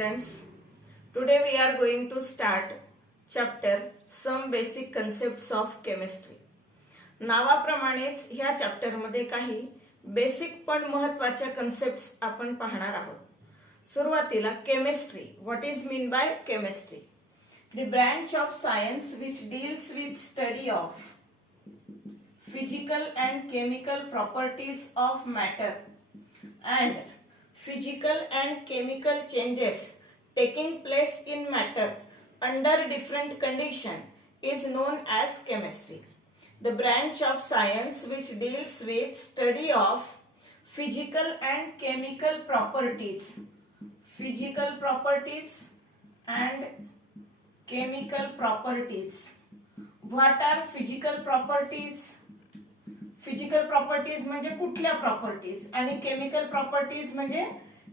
students. Today we are going to start chapter Some Basic Concepts of Chemistry. नावाप्रमाणेच ह्या chapter मध्ये काही basic पण महत्त्वाच्या कन्सेप्ट्स आपण पाहणार आहोत. सुरुवातीला chemistry. What is mean by chemistry? The branch of science which deals with study of physical and chemical properties of matter and physical and chemical changes taking place in matter under different conditions is known as chemistry. The branch of science which deals with study of physical and chemical properties and chemical properties. What are physical properties? Physical properties म्हणजे कुठल्या properties आणि chemical properties म्हणजे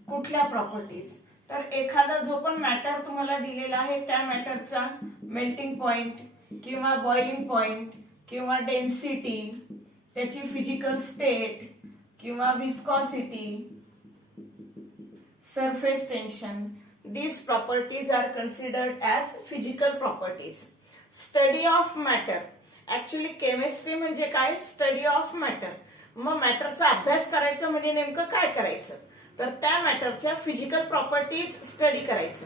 कुठल्या properties. तर एखादा जो पण matter तुम्हाला दिलेला आहे त्या मॅटरचा मेल्टिंग पॉइंट किंवा बॉइलिंग पॉइंट किंवा डेन्सिटी, त्याची फिजिकल स्टेट किंवा viscosity, surface tension, these properties are considered as physical properties. Study of matter. Actually chemistry म्हणजे काय? Study of matter. मग मॅटरचा अभ्यास करायचा म्हणजे नेमकं काय करायचं? तर त्या मॅटरच्या फिजिकल प्रॉपर्टीज स्टडी करायचं.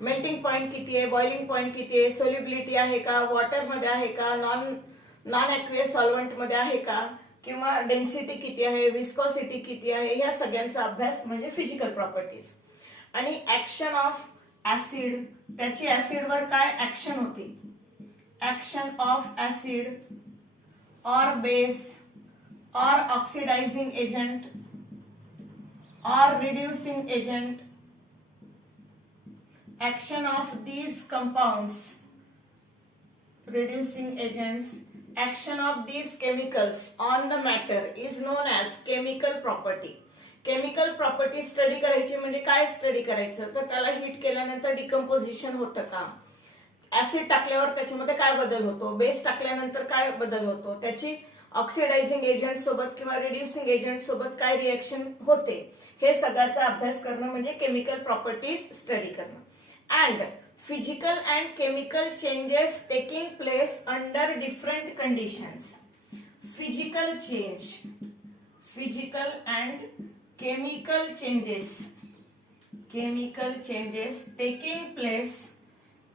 मेल्टिंग पॉइंट किती आहे, बॉइलिंग पॉइंट किती आहे, सोल्युबिलिटी आहे का, वॉटर मध्ये आहे का, नॉन ॲक्वियस सॉल्व्हंट मध्ये आहे का, किंवा डेन्सिटी किती आहे, विस्कॉसिटी किती आहे, ह्या सगळ्यांचा अभ्यास म्हणजे फिजिकल प्रॉपर्टीज. आणि ऍक्शन ऑफ ऍसिड, त्याची ऍसिडवर काय ऍक्शन होती, action of acid or base or oxidizing agent or reducing agent, action of these compounds, reducing agents, action of these chemicals on the matter is known as chemical property. Chemical property study करायची म्हणजे काय study करायचं, तर त्याला heat केल्यानंतर decomposition होतं का, acid टाकल्यावर त्याच्यामध्ये काय बदल होतो, बेस टाकल्यानंतर काय बदल होतो, त्याची ऑक्सिडायझिंग एजंट सोबत किंवा रिड्युसिंग एजंट सोबत काय रिएक्शन होते, हे सगळ्याचा अभ्यास करणं म्हणजे केमिकल प्रॉपर्टीज स्टडी करणं. And physical and chemical changes taking place under different conditions. Physical and chemical changes taking place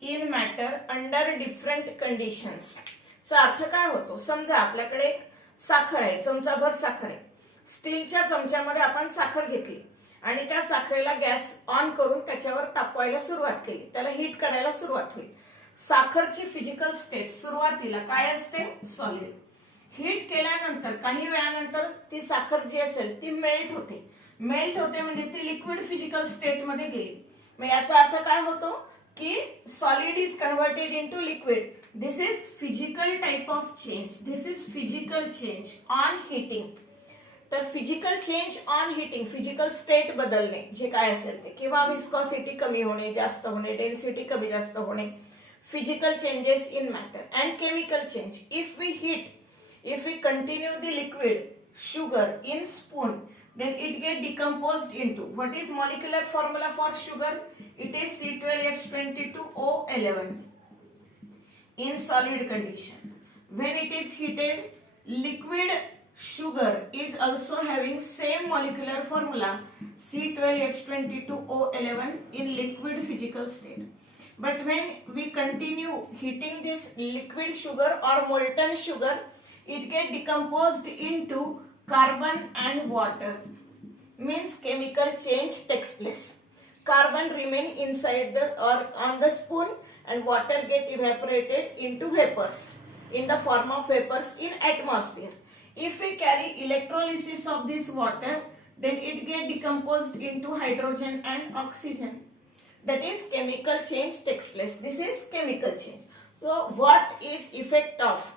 in matter under different conditions. चा अर्थ काय होतो? समजा आपल्याकडे एक साखर आहे, चमचाभर साखर आहे. स्टीलच्या चमच्यामध्ये आपण साखर घेतली आणि त्या साखरेला गॅस ऑन करून त्याच्यावर तापवायला सुरुवात केली, त्याला हीट करायला सुरुवात होईल. साखरची फिजिकल स्टेट सुरुवातीला काय असते? सॉलिड. हीट केल्यानंतर काही वेळानंतर ती साखर जी असेल ती मेल्ट होते म्हणजे ती लिक्विड फिजिकल स्टेट मध्ये गेली. मग याचा अर्थ काय होतो की solid is converted into liquid. This is physical type of change. This is physical change on heating. तर physical change on heating, physical state बदलणे जे काय असेल ते, किंवा विस्कॉसिटी कमी होणे, जास्त होणे, डेन्सिटी कमी जास्त होणे, physical changes in matter. And chemical change, if we continue the liquid sugar in spoon, then it get decomposed into, what is molecular formula for sugar? It is C12H22O11 in solid condition. When it is heated, liquid sugar is also having same molecular formula C12H22O11 in liquid physical state. But when we continue heating this liquid sugar or molten sugar, it get decomposed into carbon and water. Means chemical change takes place. Carbon remain inside the or on the spoon and water get evaporated into vapors in the form of vapors in atmosphere. If we carry electrolysis of this water, then it get decomposed into hydrogen and oxygen. That is chemical change takes place. This is chemical change. So what is effect of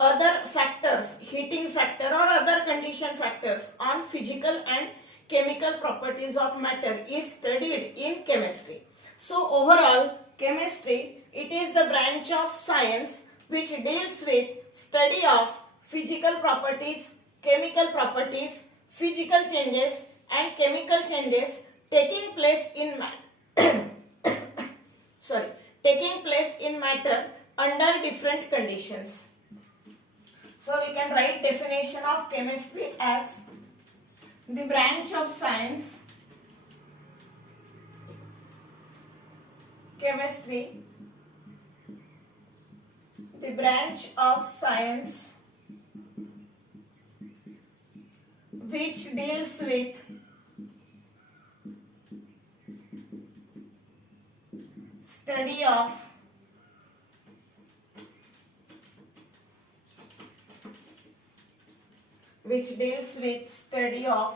other factors, heating factor or other condition factors on physical and chemical properties of matter is studied in chemistry. So overall, chemistry, it is the branch of science which deals with study of physical properties, chemical properties, physical changes and chemical changes taking place in taking place in matter under different conditions. So we can write definition of chemistry as the branch of science, chemistry, the branch of science which deals with study of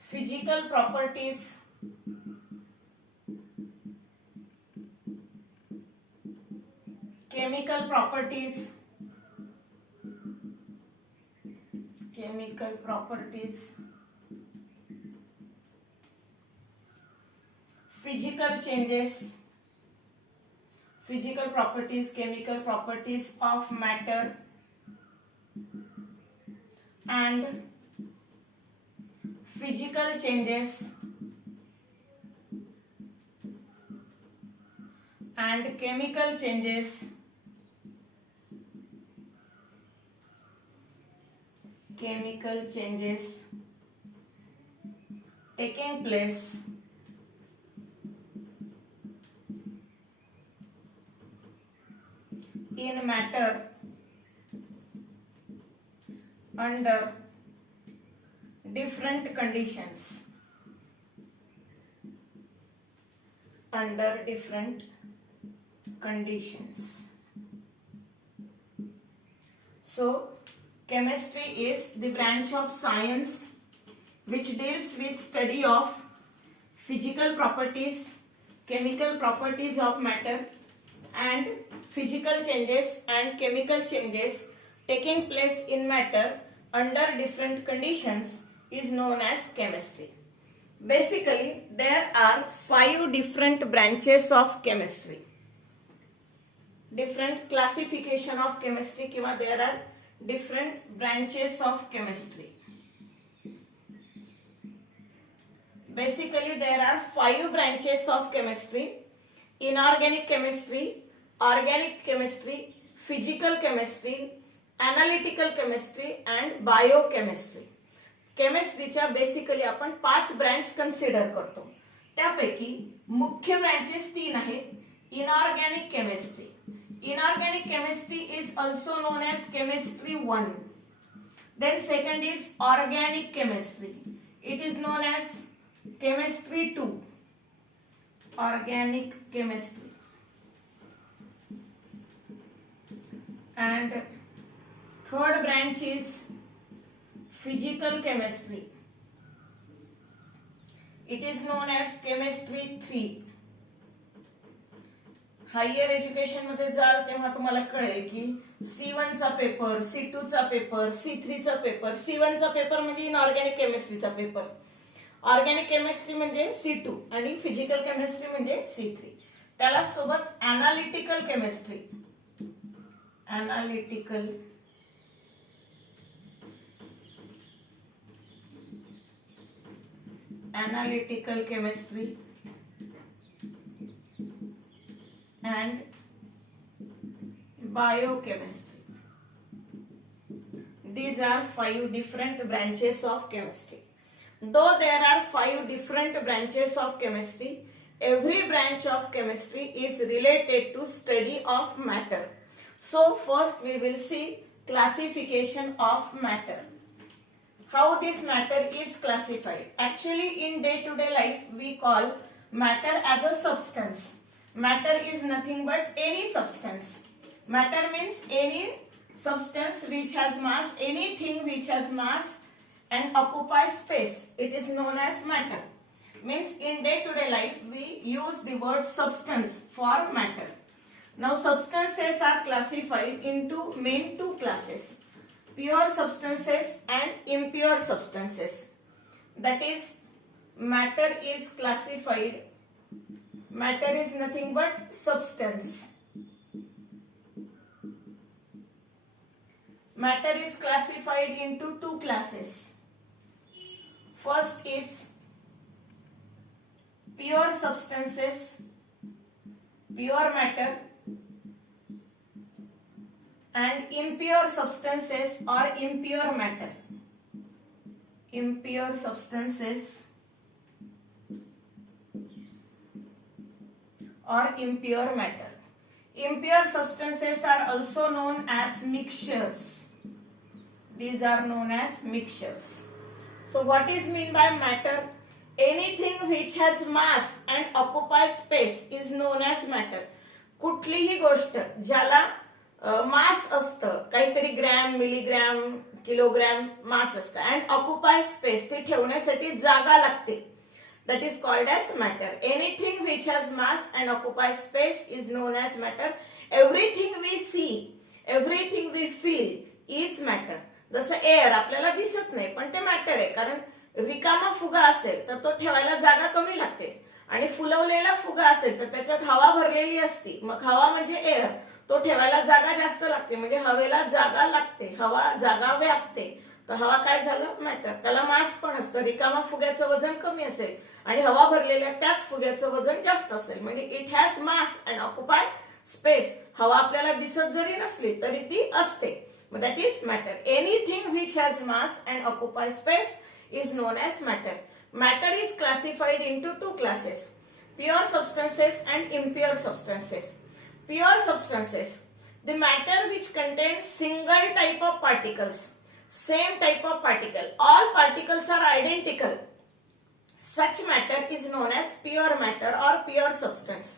physical properties, chemical properties, physical changes, physical properties, chemical properties of matter, and physical changes and chemical changes taking place in matter under different conditions. So chemistry is the branch of science which deals with study of physical properties, chemical properties of matter, and physical changes and chemical changes taking place in matter under different conditions is known as chemistry. Basically, there are 5 different branches of chemistry. Different classification of chemistry किंवा there are different branches of chemistry. Basically, there are 5 branches of chemistry: inorganic chemistry, organic chemistry, physical chemistry, analytical chemistry and biochemistry. केमिस्ट्रीच्या basically आपण 5 branch consider करतो. त्यापैकी मुख्य branches 3 आहेत. Inorganic chemistry. Inorganic chemistry is also known as chemistry 1. Then second is organic chemistry. It is known as chemistry 2. Organic chemistry. And third branch is physical chemistry. It is known as chemistry 3. Higher education मध्ये जाल तेव्हा तुम्हाला कळेल की C1 चा paper, C2 चा paper, C3 चा paper. C1 चा पेपर म्हणजे इनऑर्गॅनिक केमिस्ट्रीचा पेपर, ऑर्गॅनिक केमिस्ट्री म्हणजे C2 आणि फिजिकल केमिस्ट्री म्हणजे C3. त्याला सोबत analytical chemistry, analytical chemistry and biochemistry. These are 5 different branches of chemistry. Though there are 5 different branches of chemistry, every branch of chemistry is related to study of matter. So first we will see classification of matter. How this matter is classified? Actually, in day-to-day life we call matter as a substance. Matter is nothing but any substance. Matter means any substance which has mass, anything which has mass and occupies space. It is known as matter. Means in day-to-day life we use the word substance for matter. Now substances are classified into main 2 classes: pure substances and impure substances. That is, matter is classified. Matter is nothing but substance. Matter is classified into 2 classes. First is pure substances pure matter and impure substances or impure matter. Impure substances or impure matter. Impure substances are also known as mixtures. These are known as mixtures. So what is mean by matter? Anything which has mass and occupies space is known as matter. कुठलीही गोष्ट ज्याला मास असतं, काहीतरी gram, milligram, kilogram मास असतं and occupy space, ते ठेवण्यासाठी जागा लागते, that is called as matter. Anything which has mass and occupies space is known as matter. Everything we see, everything we feel is matter. जसं एअर आपल्याला दिसत नाही पण ते मॅटर आहे, कारण रिकामा फुगा असेल तर तो ठेवायला जागा कमी लागते आणि फुलवलेला फुगा असेल तर त्याच्यात हवा भरलेली असते, मग हवा म्हणजे एअर, तो ठेवायला जागा जास्त लागते, म्हणजे हवेला जागा लागते, हवा जागा व्यापते, तर हवा काय झालं? मॅटर. त्याला मास पण असतं, रिकामा फुग्याचं वजन कमी असेल आणि हवा भरलेल्या त्याच फुग्याचं वजन जास्त असेल, म्हणजे it has mass and occupy space. हवा आपल्याला दिसत जरी नसली तरी ती असते, that is matter. Anything which has mass and occupies space is known as matter. Matter is classified into two classes: pure substances and impure substances. Pure substances, the matter which contains single type of particles, same type of particle, all particles are identical. Such matter is known as pure matter or pure substance.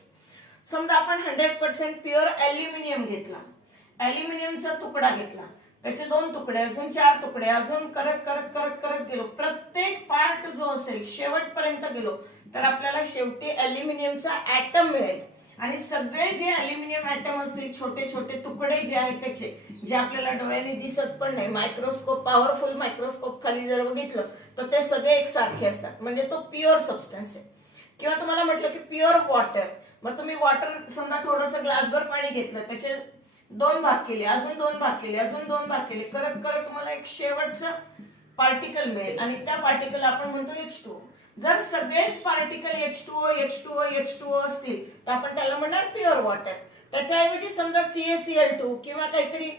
समजा आपण 100% pure aluminium घेतला, ॲल्युमिनियमचा तुकडा घेतला, त्याचे 2 तुकडे, अजून 4 तुकडे, अजून करत करत करत करत गेलो, प्रत्येक पार्ट जो असेल शेवटपर्यंत गेलो तर आपल्याला शेवटी ॲल्युमिनियमचा ॲटम मिळेल. आणि सगळे जे ॲल्युमिनियम ॲटम असतील, छोटे छोटे तुकडे जे आहेत त्याचे, जे आपल्याला डोळ्याने दिसत पण नाही, मायक्रोस्कोप, पॉवरफुल मायक्रोस्कोप खाली जर बघितलं तर ते सगळे एकसारखे असतात, म्हणजे तो प्युअर सबस्टन्स आहे. किंवा तुम्हाला म्हटलं की प्युअर वॉटर, मग तुम्ही वॉटर समजा थोडंसं ग्लासभर पाणी घेतलं, त्याचे 2 भाग केले, अजून 2 भाग केले, अजून 2 भाग केले, करत करत तुम्हाला एक शेवटचा पार्टिकल मिळेल आणि त्या पार्टिकल आपण म्हणतो H2O. जर सगळेच पार्टिकल H2O H2O H2O असतील तर आपण त्याला म्हणणार प्युअर वॉटर. त्याच्याऐवजी समजा CaCl2 किंवा काहीतरी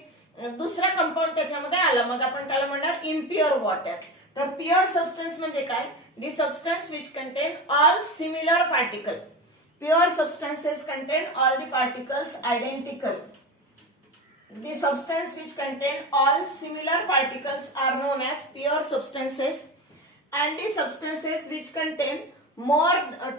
दुसरा कंपाऊंड त्याच्यामध्ये आला, मग आपण त्याला म्हणणार इम्प्युअर वॉटर. तर प्युअर सबस्टन्स म्हणजे काय? The substance which contain all similar particle. Pure substances contain all the particles identical. The substance which contain all similar particles are known as pure substances, and the substances which contain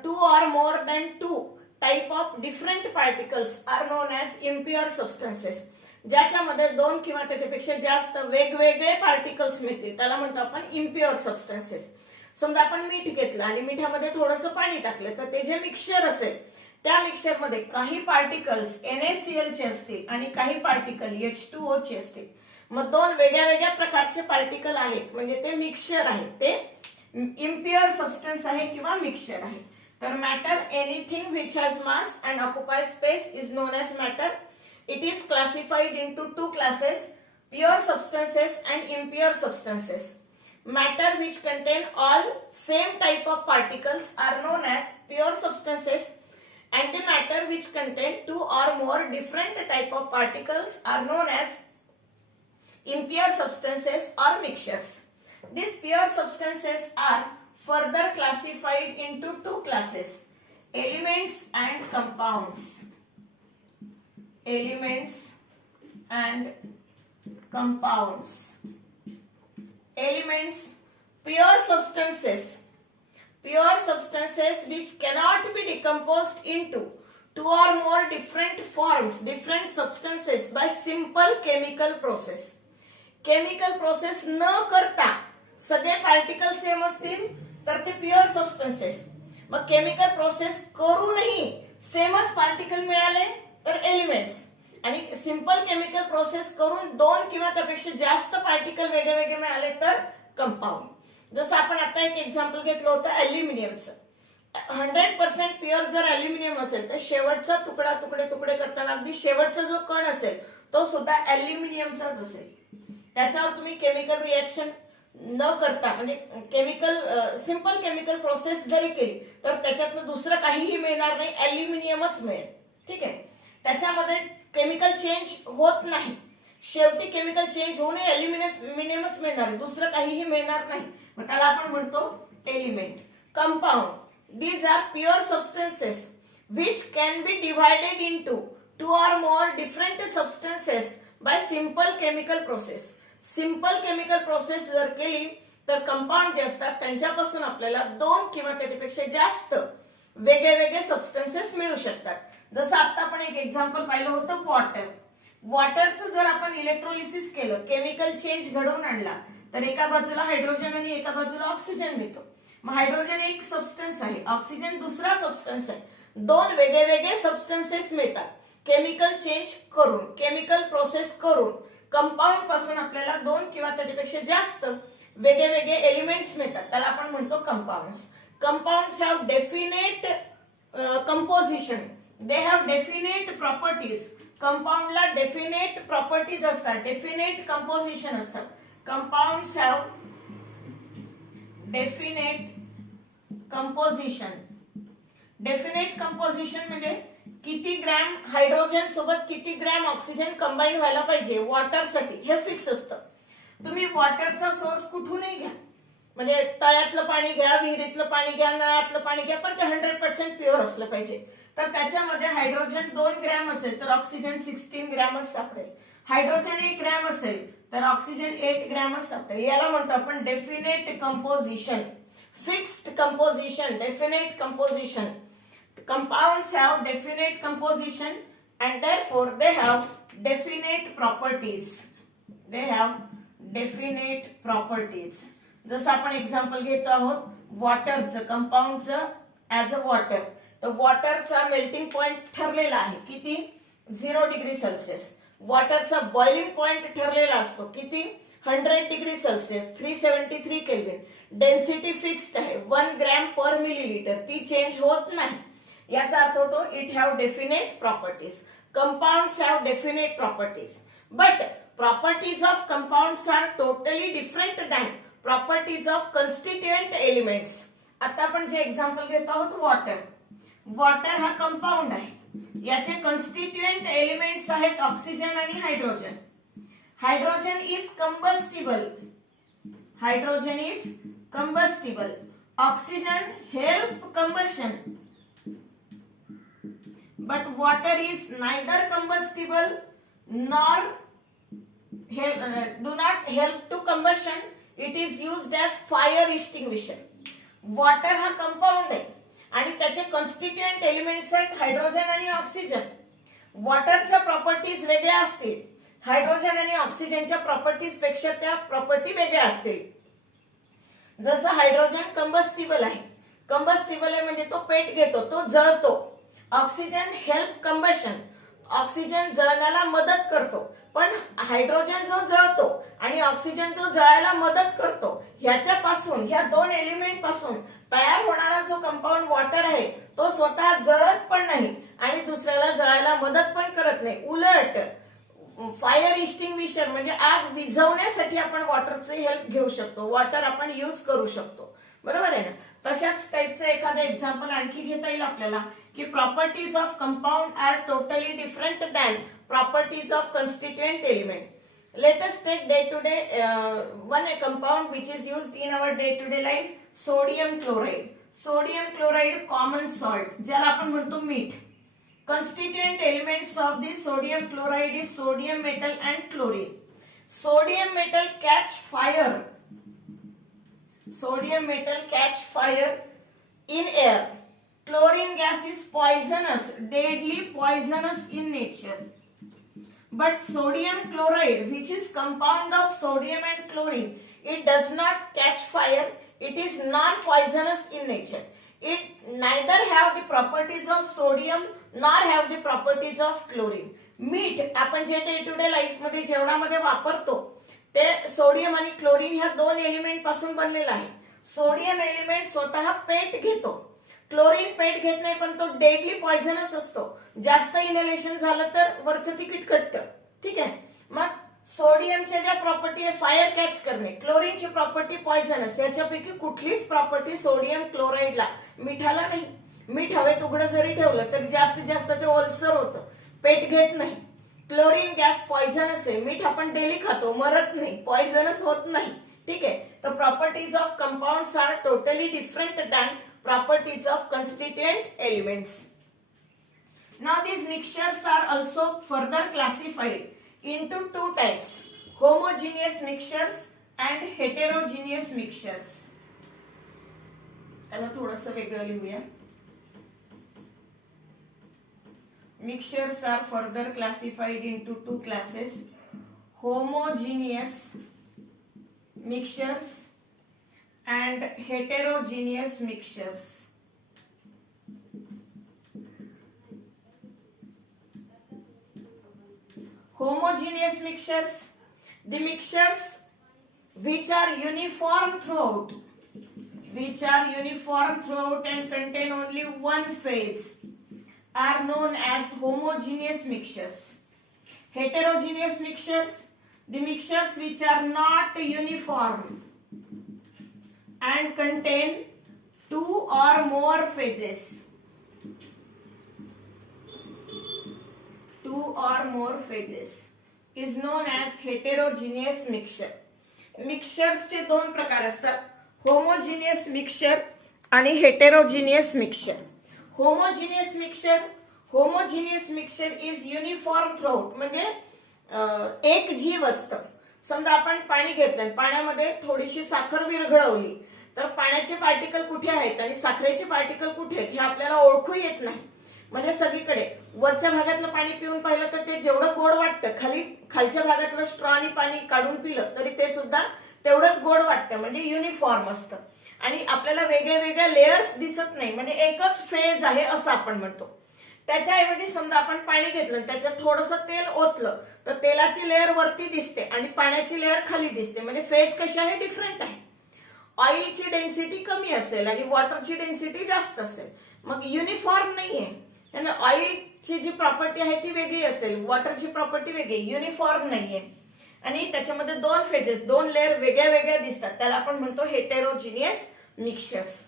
two or more than 2 type of different particles are known as impure substances. ज्याच्यामध्ये 2 किंवा त्याच्यापेक्षा जास्त वेगवेगळे particles मिळतील त्याला म्हणतो आपण impure substances. समजा आपण मीठ घेतलं आणि मिठामध्ये थोडंसं पाणी टाकलं तर ते जे मिक्सचर असेल त्या मिक्सचर मध्ये काही पार्टिकल्स NaCl चे असतील आणि काही पार्टिकल H2O चे असतील. मग 2 वेगळ्या वेगळ्या प्रकारचे पार्टिकल आहेत, म्हणजे ते मिक्सचर आहे, ते इम्प्युअर सबस्टन्स आहे किंवा मिक्सचर आहे. तर matter, anything which has mass and occupy space is known as matter. It is classified into 2 classes: pure substances and impure substances. Matter which contain all same type of particles are known as pure substances, and the matter which contain 2 or more different type of particles are known as impure substances or mixtures. These pure substances are further classified into 2 classes: elements and compounds. Elements and compounds. Elements, pure substances which cannot be decomposed into 2 or more different forms, different substances by simple chemical process. Chemical process न करता सगळे particle same असतील तर ते pure substances. मग chemical process करूनही सेमच particle मिळाले तर एलिमेंट्स, आणि सिंपल केमिकल प्रोसेस करून 2 किंवा त्यापेक्षा जास्त पार्टिकल वेगळे वेगळे मिळाले तर कंपाऊंड. जसं आपण आता एक एक्झाम्पल घेतलं होतं ॲल्युमिनियमचं. 100% प्युअर जर ॲल्युमिनियम असेल तर शेवटचा तुकडा तुकडे तुकडे करताना अगदी शेवटचा जो कण असेल तो सुद्धा ॲल्युमिनियमचाच असेल. त्याच्यावर तुम्ही केमिकल रिएक्शन न करता, म्हणजे सिंपल केमिकल प्रोसेस जरी केली तर त्याच्यातनं दुसरं काहीही मिळणार नाही, ॲल्युमिनियमच मिळेल. ठीक आहे. त्याच्यामध्ये केमिकल चेंज होत नाही. शेवटी केमिकल चेंज होऊन एल्युमिनियमच मिळणार, दुसरं काहीही मिळणार नाही. मग त्याला आपण म्हणतो element. Compound, these are pure substances which can be divided into two or more different substances by simple chemical process. Simple chemical process जर केली तर कंपाऊंड जे असतात त्यांच्यापासून आपल्याला दोन किंवा त्याच्यापेक्षा जास्त वेगळे वेगळे सबस्टन्सेस मिळू शकतात. जसं आता आपण एक एक्झाम्पल पाहिलं होतं वॉटर. वॉटरचं जर आपण इलेक्ट्रोलिसिस केलं, केमिकल चेंज घडवून आणला, तर एका बाजूला हायड्रोजन आणि एका बाजूला ऑक्सिजन मिळतो. मग हायड्रोजन एक सबस्टन्स आहे, ऑक्सिजन दुसरा सबस्टन्स आहे. दोन वेगळे वेगळे सबस्टन्सेस मिळतात केमिकल चेंज करून, केमिकल प्रोसेस करून. कंपाऊंड पासून आपल्याला दोन किंवा त्याच्यापेक्षा जास्त वेगळे वेगळे एलिमेंट्स मिळतात, त्याला आपण म्हणतो compounds. Compounds have definite composition, they have definite properties. कंपाऊंडला डेफिनेट प्रॉपर्टीज असतात, डेफिनेट कंपोजिशन असतात. Compounds have definite composition. Definite composition म्हणजे किती ग्रॅम हायड्रोजन सोबत किती ग्रॅम ऑक्सिजन कंबाईन व्हायला पाहिजे वॉटरसाठी, हे फिक्स असतं. तुम्ही वॉटरचा सोर्स कुठूनही घ्या, म्हणजे तळ्यातलं पाणी घ्या, विहिरीतलं पाणी घ्या, नळातलं पाणी घ्या, पण ते 100% प्युअर असलं पाहिजे. तर त्याच्यामध्ये हायड्रोजन 2 ग्रॅम असेल तर ऑक्सिजन 16 ग्रॅमच सापडेल. हायड्रोजन 1 ग्रॅम असेल तर ऑक्सिजन 8 ग्रॅमच सापडेल. याला म्हणतो आपण definite composition, fixed composition, definite composition. Compounds have definite composition and therefore they have definite properties. They have definite properties. जसं आपण एक्झाम्पल घेतो आहोत वॉटरचं, कंपाऊंडचं ऍज अ वॉटर. तर वॉटरचा मेल्टिंग पॉइंट ठरलेला आहे किती, 0 डिग्री सेल्सिअस. वॉटरचा बॉइलिंग पॉइंट ठरलेला असतो किती, 100 degree Celsius, 373 Kelvin. Density fixed आहे 1 ग्रॅम पर मिलीलिटर, ती चेंज होत नाही. याचा अर्थ होतो it have definite properties. Compounds have definite properties, but properties of compounds are totally different than properties of constituent elements. आता आपण जे एक्झाम्पल घेत आहोत वॉटर. वॉटर हा कंपाऊंड आहे, याचे कन्स्टिट्युएंट एलिमेंट्स आहेत ऑक्सिजन आणि hydrogen. Hydrogen is combustible, hydrogen is combustible. Oxygen help combustion, but water is neither combustible nor do not help to combustion. It is used as fire extinguisher. Water हा compound आहे आणि त्याचे constituent elements आहेत hydrogen आणि oxygen. वॉटरच्या properties वेगळ्या असतील, hydrogen आणि ऑक्सिजनच्या प्रॉपर्टीज पेक्षा त्या प्रॉपर्टी वेगळ्या असतील. जसं हायड्रोजन कंबस्टिबल आहे, कंबस्टिबल आहे म्हणजे तो पेट घेतो, तो जळतो. ऑक्सिजन हेल्प कंबशन, ऑक्सिजन जळण्याला मदत करतो. पण हायड्रोजन जो जळतो आणि ऑक्सिजन जो जळायला मदत करतो, ह्याच्यापासून, ह्या दोन एलिमेंट पासून तयार होणारा जो कंपाऊंड वॉटर आहे तो स्वतः जळत पण नाही आणि दुसऱ्याला जळायला मदत पण करत नाही. उलट फायर एक्सटिंग्विशर म्हणजे आग विझवण्यासाठी आपण वॉटरचे हेल्प घेऊ शकतो, वॉटर आपण यूज करू शकतो. बरोबर आहे ना. तशाच टाइपचं एखादं एक्झाम्पल आणखी घेता येईल आपल्याला की properties of compound are totally different than properties of constituent element. Let us take day to day one compound which is used in our day to day life, sodium chloride. Sodium chloride common salt, ज्याला आपण म्हणतो मीठ. Constituent elements of this sodium chloride is sodium metal and chlorine. Sodium metal catch fire. Sodium metal catch fire in air. Chlorine gas is poisonous, deadly poisonous in nature. But sodium chloride, which is compound of sodium and chlorine, it does not catch fire. It is non-poisonous in nature. It neither have the properties of sodium nor have the properties of chlorine. मीठ आपण जे day to day life मध्ये जेवणामध्ये वापरतो ते sodium आणि chlorine ह्या दोन एलिमेंट पासून बनलेलं आहे. सोडियम एलिमेंट स्वतः पेट घेतो, क्लोरीन पेट घेत नाही, पण तो डेडली पॉइझनस असतो. जास्त इनहेलेशन झालं तर वरचं तिकीट कटतं. ठीक आहे. मग सोडियमच्या ज्या प्रॉपर्टी आहे फायर कॅच करणे, क्लोरीनची प्रॉपर्टी पॉइझनस, याच्यापैकी कुठलीच प्रॉपर्टी सोडियम क्लोराईडला, मिठाला नाही. मीठ हवेत उघडं जरी ठेवलं तरी जास्तीत जास्त ते ओलसर होतं, पेट घेत नाही. क्लोरीन गॅस पॉइझनस आहे. मीठ आपण डेली खातो, मरत नाही, पॉइझनस होत नाही. ठीक आहे. तर properties of compounds are totally different than properties of constituent elements. Now these mixtures are also further classified into two types, homogeneous mixtures and heterogeneous mixtures. त्याला थोडंसं वेगळं लिहूया. Mixtures are further classified into two classes, homogeneous mixtures and heterogeneous mixtures. Homogeneous mixtures, the mixtures which are uniform throughout and contain only one phase are known as homogeneous mixtures. Heterogeneous mixtures, the mixtures which are not uniform and contain two or more phases. Two or more phases is known as heterogeneous mixture. मिक्सचरचे दोन प्रकार असतात, homogeneous mixture आणि heterogeneous mixture. Homogeneous mixture is uniform throughout, म्हणजे एक जीव असतं. समजा आपण पाणी घेतलं, पाण्यामध्ये थोडीशी साखर विरघळवली, तर पाण्याचे पार्टिकल कुठे आहेत आणि साखरेचे पार्टिकल कुठे आहेत हे आपल्याला ओळखू येत नाही. म्हणजे सगळीकडे वरच्या भागातलं पाणी पिऊन पाहिलं तर ते जेवढं गोड वाटतं, खालच्या भागातलं स्ट्रॉनी पाणी काढून पिलं तरी ते सुद्धा तेवढंच गोड वाटतं, म्हणजे युनिफॉर्म असतं. आणि आपल्याला वेगळे वेगळे लेयर्स दिसत नाही, म्हणजे एकच फेज आहे असं आपण म्हणतो. त्याच्याऐवजी समजा आपण पाणी घेतलं, त्याच्यात थोडंसं तेल ओतलं तर तेलाची लेअर वरती दिसते आणि पाण्याची लेअर खाली दिसते, म्हणजे फेज कशी आहे, डिफरंट आहे. ऑइलची डेन्सिटी कमी असेल आणि वॉटरची डेन्सिटी जास्त असेल, मग युनिफॉर्म नाहीये. ऑइलची जी प्रॉपर्टी आहे ती वेगळी असेल, वॉटरची प्रॉपर्टी वेगळी, युनिफॉर्म नाहीये. आणि त्याच्यामध्ये दोन फेजेस, दोन लेअर वेगळ्या वेगळ्या दिसतात, त्याला आपण म्हणतो हेटेरोजिनियस मिक्सचर्स.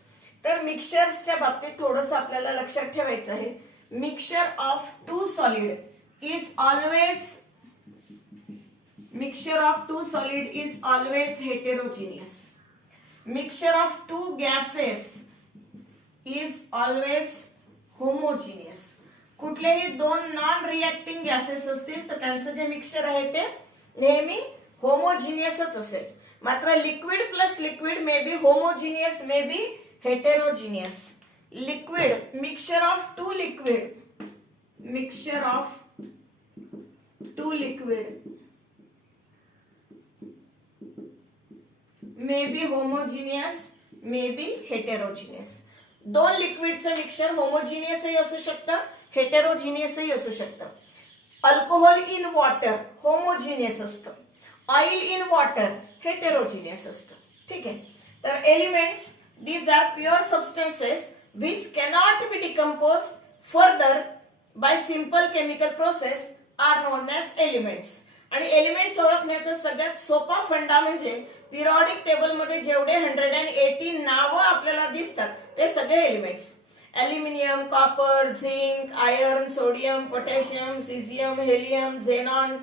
तर मिक्सचर्सच्या बाबतीत थोडंसं आपल्याला लक्षात ठेवायचं आहे, mixture of two solid is always heterogeneous. Mixture of two gases is always homogeneous. कुठलेही दोन नॉन रिएक्टिंग गॅसेस असतील तर त्यांचं जे मिक्सचर आहे ते नेहमी होमोजिनियसच असेल. मात्र liquid plus liquid may be homogeneous, may be heterogeneous. Liquid, mixture of two liquid may be homogeneous, may be heterogeneous. दोन लिक्विडचं मिक्सचर होमोजिनियसही असू शकतं, हेटेरोजिनियसही असू शकतं. अल्कोहोल इन वॉटर होमोजिनियस असतं, ऑइल इन वॉटर हेटेरोजिनियस असतं. ठीक आहे. तर elements, these are pure substances which cannot be decomposed further by simple chemical process are known as elements. आणि एलिमेंट्स ओळखण्याचा सगळ्यात सोपा फंडा म्हणजे पिरियॉडिक टेबल मध्ये जेवढे 180 नावं आपल्याला दिसतात ते सगळे elements. Aluminium, copper, zinc, iron, sodium, potassium, caesium, helium, xenon,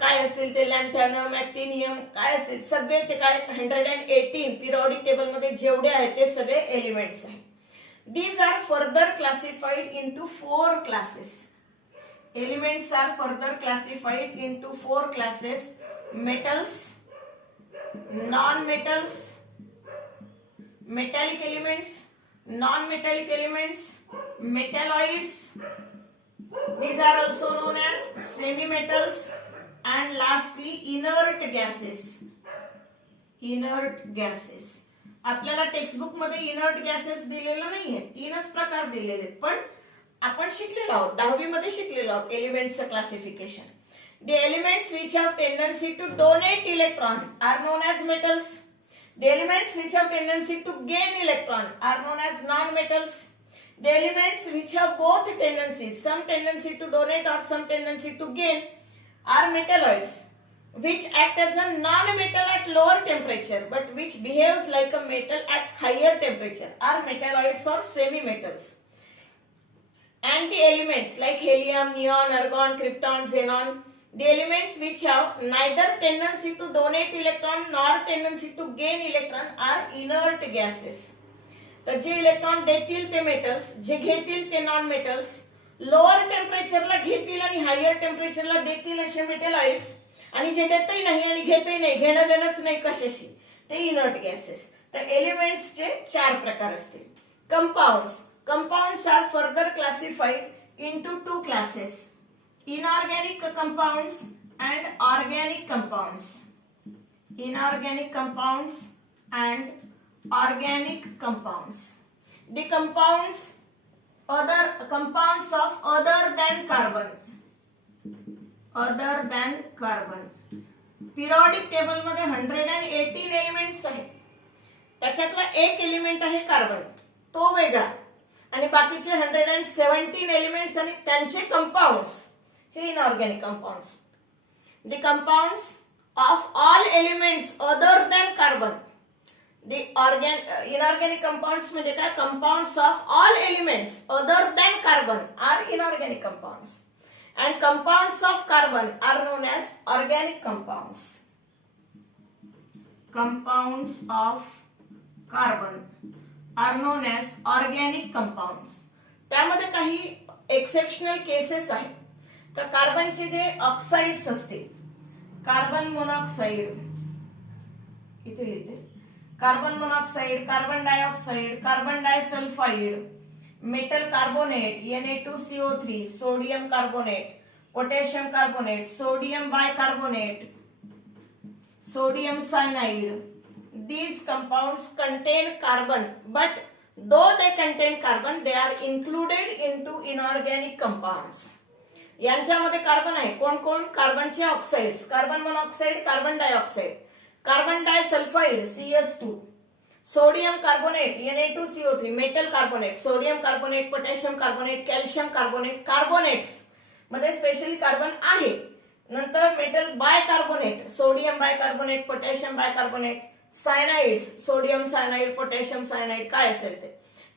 काय असतील ते, लॅन्थॅनम, ॲक्टिनियम, काय असतील सगळे ते काय 118 पिरियॉडिक टेबल मध्ये जेवढे आहेत ते सगळे एलिमेंट्स आहेत. These are further classified into 4 classes. Elements are further classified into 4 classes: metals, non-metals, metallic elements, non-metallic elements, metalloids. These are also known as semi-metals, and lastly inert gases. Inert gases. आपल्याला textbook मध्ये inert gases दिलेलं नाहीये, 3च प्रकार दिलेले आहेत, पण आपण शिकलेलो आहोत, 10वी मध्ये शिकलेलो आहोत एलिमेंट्सचं classification. The elements which have tendency to donate electron are known as metals. The elements which have tendency to gain electron are known as non-metals. The elements which have both tendencies, some tendency to donate or some tendency to gain, are metalloids, which act as a non-metal at lower temperature but which behaves like a metal at higher temperature, are metalloids or semi-metals. and the elements like helium, neon, argon, krypton, xenon, the elements which have neither tendency to donate electron nor tendency to gain electron are inert gases. तर जे electron देतील ते metals, जे घेतील ते non metals, lower टेम्परेचरला घेतील आणि higher टेम्परेचरला देतील असे मेटलाइट्स, आणि जे देतही नाही आणि घेतही नाही, घेणं देणंच नाही कशाशी, ते इनर्ट गॅसेस. तर एलिमेंट्सचे 4 प्रकार असतील. Compounds are further classified into 2 classes, inorganic compounds and organic compounds. Inorganic compounds and organic compounds. The compounds of other than carbon. Periodic table मध्ये 118 एलिमेंट्स आहेत. त्याच्यातला एक एलिमेंट आहे कार्बन, तो वेगळा, आणि बाकीचे 117 एलिमेंट्स आणि त्यांचे कंपाउंड्स हे inorganic compounds. The compounds of all elements other than carbon. Inorganic compounds म्हणजे काय? Compounds of all elements other than carbon are inorganic compounds, and compounds of carbon are known as organic compounds. Compounds of carbon are known as organic compounds. त्यामध्ये काही exceptional cases आहेत. तर कार्बनचे जे oxides असतील, carbon monoxide इथे लिहिते, carbon monoxide, carbon dioxide, carbon disulphide, metal carbonate Na2CO3, sodium carbonate, potassium carbonate, sodium bicarbonate, sodium cyanide. These compounds contain carbon, but though they contain carbon, they are included into inorganic compounds. यांच्यामध्ये carbon आहे. कोण कोण? कार्बनचे oxides, carbon monoxide, carbon dioxide, carbon disulphide CS2, sodium carbonate Na2CO3, metal carbonate, sodium carbonate, potassium carbonate, calcium carbonate, carbonates मध्ये specially carbon आहे. नंतर metal bicarbonate, sodium bicarbonate, potassium bicarbonate, cyanides, sodium cyanide, potassium cyanide काय असेल ते.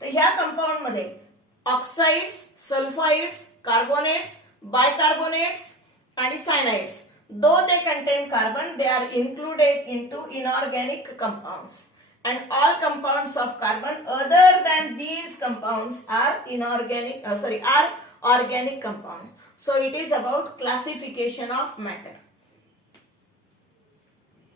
तर ह्या compound मध्ये oxides, sulphides, carbonates, bicarbonates आणि सायनाइड्स, though they contain carbon, they are included into inorganic compounds. And all compounds of carbon other than these compounds are organic compound. So it is about classification of matter.